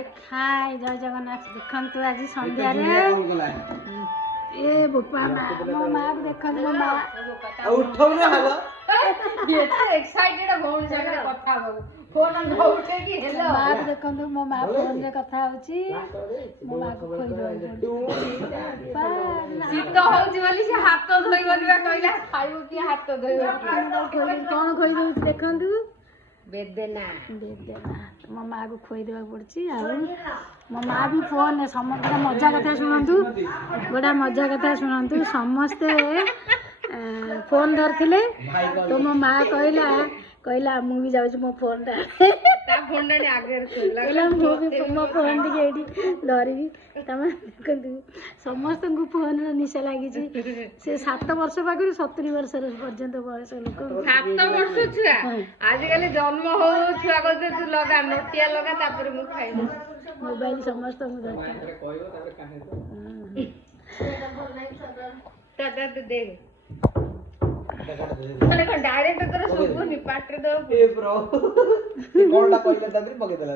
हाय जय जगन्नाथ देखंतु आज संध्या रे ए बोपा मो मां देखंतु मो मां उठौ ना हलो एते एक्साइटेड भौणी साथे कथा हो फोन उठे कि हेलो मां देखंतु मो मां फोन रे कथा होची मो मां को खोई दो शीत होउची बोली से हाथ धोई बोलिबा कहला खाइबो कि हाथ धोइबो कोन खोई दो देखंतु बेदेना मो माँ को खोई देवा पड़ी मो माँ भी फोन समस्त मजा कथा शुणु गोटा मजा कथा शुणु समस्ते फोन धरते तो मो माँ कहला मु भी जाऊँ मो फोन कहला मु भी मो फोन टी धरबी तमें समस्त को फोन निशा लगी से 7 वर्ष पाखु 70 वर्ष पर्यंत बयस लोक 7 वर्ष छुआ आजिकल जन्म हो छुआ कहते तू लगा नोटिया लगा तापर मु खाइबो मोबाइल समस्त मु दरकार दादा तो देख डायरेक्ट तोर सुबुनी पाट्रे दो ए ब्रो कोनला कहले दादी पके देला